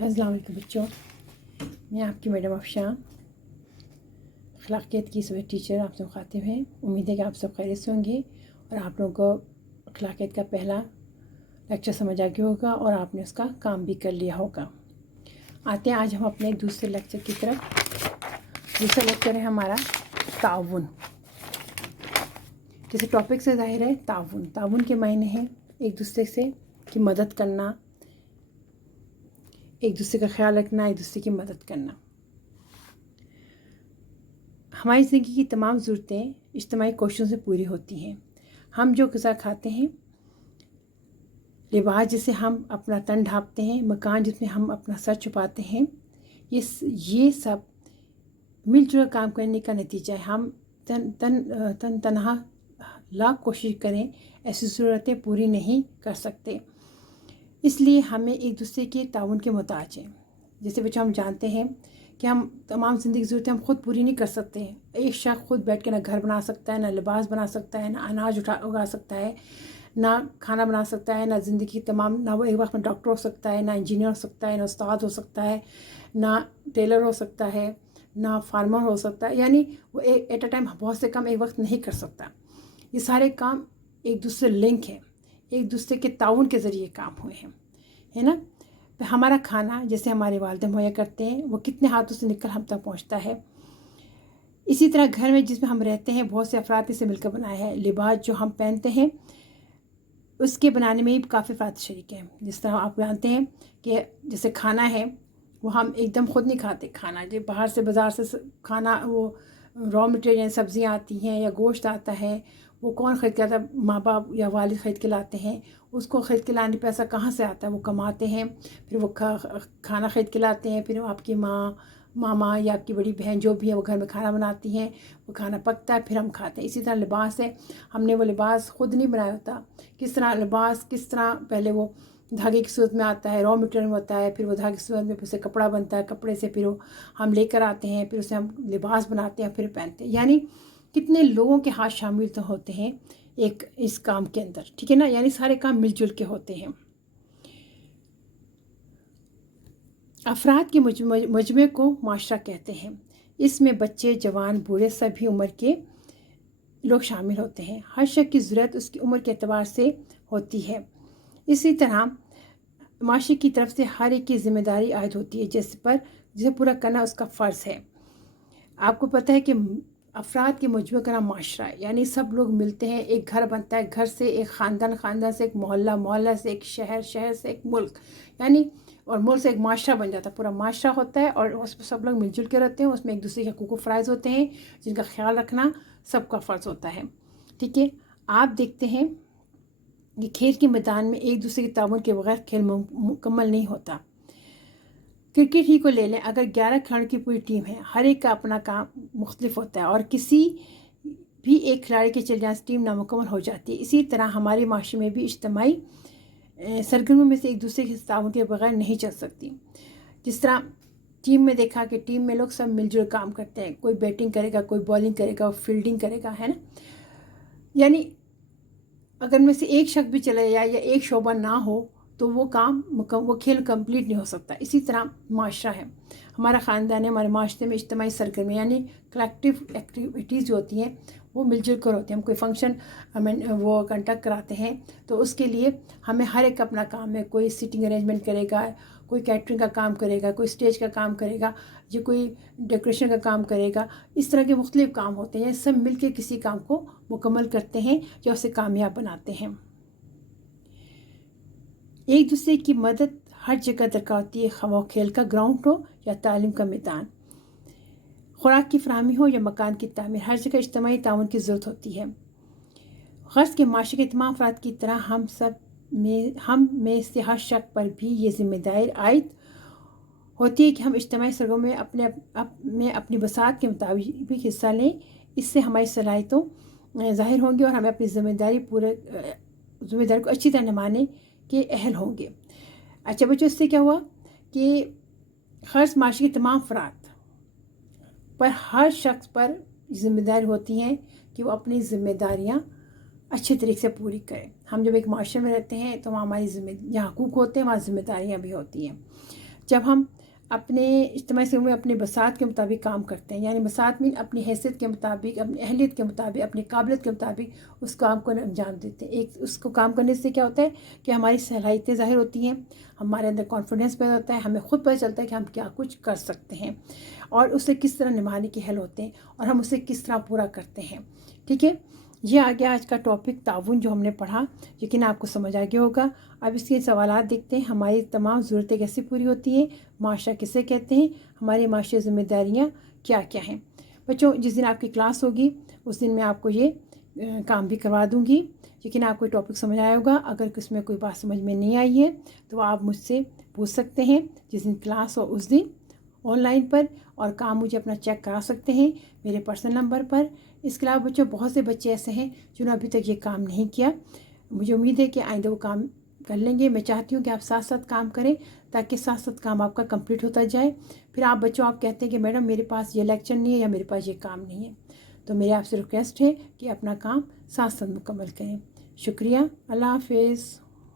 अस्सलाम वालेकुम बच्चों, मैं आपकी मैडम अफशान अखलाकियत की सुबह टीचर आप सब खातिब हैं। उम्मीद है कि आप सब खैरियत से होंगे और आप लोगों को अखलाकियत का पहला लेक्चर समझ आ गया होगा और आपने उसका काम भी कर लिया होगा। आते हैं आज हम अपने दूसरे लेक्चर की तरफ। दूसरा लेक्चर है हमारा ताउन। जैसे टॉपिक से ज़ाहिर है ताउन। ताउन के मायने हैं एक दूसरे से की मदद करना, एक दूसरे का ख्याल रखना, एक दूसरे की मदद करना। हमारी ज़िंदगी की तमाम ज़रूरतें इज्तिमाई कोशिशों से पूरी होती हैं। हम जो ग़िज़ा खाते हैं, लिबास जिसे हम अपना तन ढाँपते हैं, मकान जिसमें हम अपना सर छुपाते हैं, ये सब मिलजुल काम करने का नतीजा है। हम तनहा लाख कोशिश करें, ऐसी ज़रूरतें पूरी नहीं कर सकते। इसलिए हमें एक दूसरे के ताउन के मोहताज हैं। जैसे बच्चों हम जानते हैं कि हम तमाम ज़िंदगी की ज़रूरतें हम खुद पूरी नहीं कर सकते हैं। एक शख्स खुद बैठ के ना घर बना सकता है, ना लिबास बना सकता है, ना अनाज उगा सकता है, ना खाना बना सकता है, ना ज़िंदगी तमाम, ना वो एक वक्त में डॉक्टर हो सकता है, ना इंजीनियर हो सकता है, ना उस्ताद हो सकता है, ना टेलर हो सकता है, ना फार्मर हो सकता है। यानी वो एट अ टाइम बहुत से काम एक वक्त नहीं कर सकता। ये सारे काम एक दूसरे लिंक है, एक दूसरे के ताउन के ज़रिए काम हुए हैं, है ना। हमारा खाना जैसे हमारे वालिद मुहैया करते हैं, वो कितने हाथों से निकल हम तक पहुंचता है। इसी तरह घर में जिसमें हम रहते हैं बहुत से अफराद से मिलकर बनाया है। लिबास जो हम पहनते हैं उसके बनाने में भी काफ़ी अफराद शरीक हैं। जिस तरह आप जानते हैं कि जैसे खाना है वो हम एकदम खुद नहीं खाते। खाना जो बाहर से बाज़ार से खाना, वो रॉ मटेरियल सब्ज़ियाँ आती हैं या गोश्त आता है, वो कौन ख़रीद के आता है? माँ बाप या वालिद ख़रीद के लाते हैं। उसको ख़रीद के लाने पैसा कहाँ से आता है? वो कमाते हैं, फिर वो खाना ख़रीद के लाते हैं। फिर आपकी माँ, मामा या आपकी बड़ी बहन जो भी है वो घर में खाना बनाती हैं, वो खाना पकता है, फिर हम खाते हैं। इसी तरह लिबास है, हमने वो लिबास ख़ुद नहीं बनाया होता। किस तरह लिबास, किस तरह पहले वो धागे की सूरत में आता है, रॉ मटेरियल में होता है, फिर वो धागे की सूरत में फिर से कपड़ा बनता है, कपड़े से फिर वो हम लेकर आते हैं, फिर उसे हम लिबास बनाते हैं, फिर पहनते हैं। यानी कितने लोगों के हाथ शामिल तो होते हैं एक इस काम के अंदर, ठीक है ना। यानी सारे काम मिलजुल के होते हैं। अफराद के मजमे को माशरा कहते हैं। इसमें बच्चे, जवान, बूढ़े सभी उम्र के लोग शामिल होते हैं। हर शख्स की ज़रूरत उसकी उम्र के एतबार से होती है। इसी तरह माशरे की तरफ से हर एक की ज़िम्मेदारी आयद होती है जिसे पूरा करना उसका फ़र्ज़ है। आपको पता है कि अफराद के मजमू का नाम माशरा है। यानी सब लोग मिलते हैं, एक घर बनता है, घर से एक ख़ानदान, ख़ानदान से एक मोहल्ला, मोहल्ला से एक शहर, शहर से एक मुल्क, यानी और मुल्क से एक माशरा बन जाता है। पूरा माशरा होता है और उसमें सब लोग मिलजुल के रहते हैं। उसमें एक दूसरे के हकूक़ फ़राइज़ होते हैं जिनका ख्याल रखना सबका फ़र्ज़ होता है, ठीक है। आप देखते हैं कि खेल के मैदान में एक दूसरे के ताउन के बगैर खेल मुकम्मल नहीं होता। क्रिकेट ही को ले लें, अगर 11 खिलाड़ियों की पूरी टीम है, हर एक का अपना काम मुख्तलिफ होता है और किसी भी एक खिलाड़ी के चले जाने से टीम नामुकम्मल हो जाती है। इसी तरह हमारे माशरे में भी इज्तिमाई सरगर्मियों में से एक दूसरे के ताउन के बगैर नहीं चल सकती। जिस तरह टीम में देखा कि टीम में लोग सब मिलजुल काम करते हैं, कोई बैटिंग करेगा, कोई बॉलिंग करेगा, फील्डिंग करेगा, है ना। यानी अगर में से एक शख्स भी चला जाए या एक शोबा ना हो तो वो खेल कंप्लीट नहीं हो सकता। इसी तरह माशरा है, हमारा ख़ानदान है, हमारे माशरे में इज्तिमाई सरगर्मी यानी कलेक्टिव एक्टिविटीज़ जो होती हैं वो मिलजुल कर होती हैं। हम कोई फंक्शन वो कंडक्ट कराते हैं तो उसके लिए हमें हर एक अपना काम है। कोई सीटिंग अरेंजमेंट करेगा, कोई कैटरिंग का काम करेगा, कोई स्टेज का काम करेगा, या कोई डेकोरेशन का काम करेगा। इस तरह के मुख्तलिफ काम होते हैं। सब मिल के किसी काम को मुकम्मल करते हैं या उसे कामयाब बनाते हैं। एक दूसरे की मदद हर जगह दरकार होती है, खवा खेल का ग्राउंड हो या तालीम का मैदान, खुराक की फराहमी हो या मकान की तामीर, हर जगह इज्तिमाई ताउन की ज़रूरत होती है। ग़र्ज़ के माशरे के तमाम अफराद की तरह हम में से हर शख्स पर भी ये ज़िम्मेदारी आयद होती है कि हम इज्तिमाई सरगर्मियों में अपनी बसात के मुताबिक हिस्सा लें। इससे हमारी सलाहियतों ज़ाहिर होंगी और हमें अपनी ज़िम्मेदारी को अच्छी तरह निभाने के अहल होंगे। अच्छा बच्चों, इससे क्या हुआ कि ख़र्ज़ माशरे के तमाम अफराद पर हर शख्स पर ज़िम्मेदारी होती हैं कि वो अपनी ज़िम्मेदारियाँ अच्छे तरीके से पूरी करें। हम जब एक माशरे में रहते हैं तो वहाँ हमारी जहाँ हकूक़ होते हैं, वहाँ ज़िम्मेदारियाँ भी होती हैं। जब हम अपने इज्तिमाई सिंगों में अपने बसात के मुताबिक काम करते हैं, यानी बसात में अपनी हैसियत के मुताबिक, अपनी अहलियत के मुताबिक, अपनी काबिलियत के मुताबिक उस काम को अंजाम देते हैं। एक उसको काम करने से क्या होता है कि हमारी सलाहियतें ज़ाहिर होती हैं, हमारे अंदर कॉन्फिडेंस पैदा होता है, हमें ख़ुद पता चलता है कि हम क्या कुछ कर सकते हैं और उसे किस तरह निभाने के हल होते हैं और हम उसे किस तरह पूरा करते हैं। ठीक है, ये आ गया आज का टॉपिक ताउन जो हमने पढ़ा, यकीन आपको समझ आ गया होगा। अब इसके सवालात देखते हैं। हमारी तमाम ज़रूरतें कैसे पूरी होती हैं, माशरा किसे कहते हैं, हमारी माशरी ज़िम्मेदारियाँ क्या क्या हैं। बच्चों, जिस दिन आपकी क्लास होगी उस दिन मैं आपको ये काम भी करवा दूँगी। लेकिन आपको टॉपिक समझ आया होगा। अगर इसमें कोई बात समझ में नहीं आई है तो आप मुझसे पूछ सकते हैं जिस दिन क्लास हो उस दिन ऑनलाइन पर, और काम मुझे अपना चेक करा सकते हैं मेरे पर्सनल नंबर पर। इसके अलावा बच्चों, बहुत से बच्चे ऐसे हैं जिन्होंने अभी तक ये काम नहीं किया। मुझे उम्मीद है कि आइंदा वो काम कर लेंगे। मैं चाहती हूँ कि आप साथ साथ काम करें ताकि साथ साथ काम आपका कंप्लीट होता जाए। फिर आप बच्चों आप कहते हैं कि मैडम मेरे पास ये लेक्चर नहीं है या मेरे पास ये काम नहीं है, तो मेरे आपसे रिक्वेस्ट है कि अपना काम साथ साथ मुकम्मल करें। शुक्रिया, अल्लाह हाफिज़।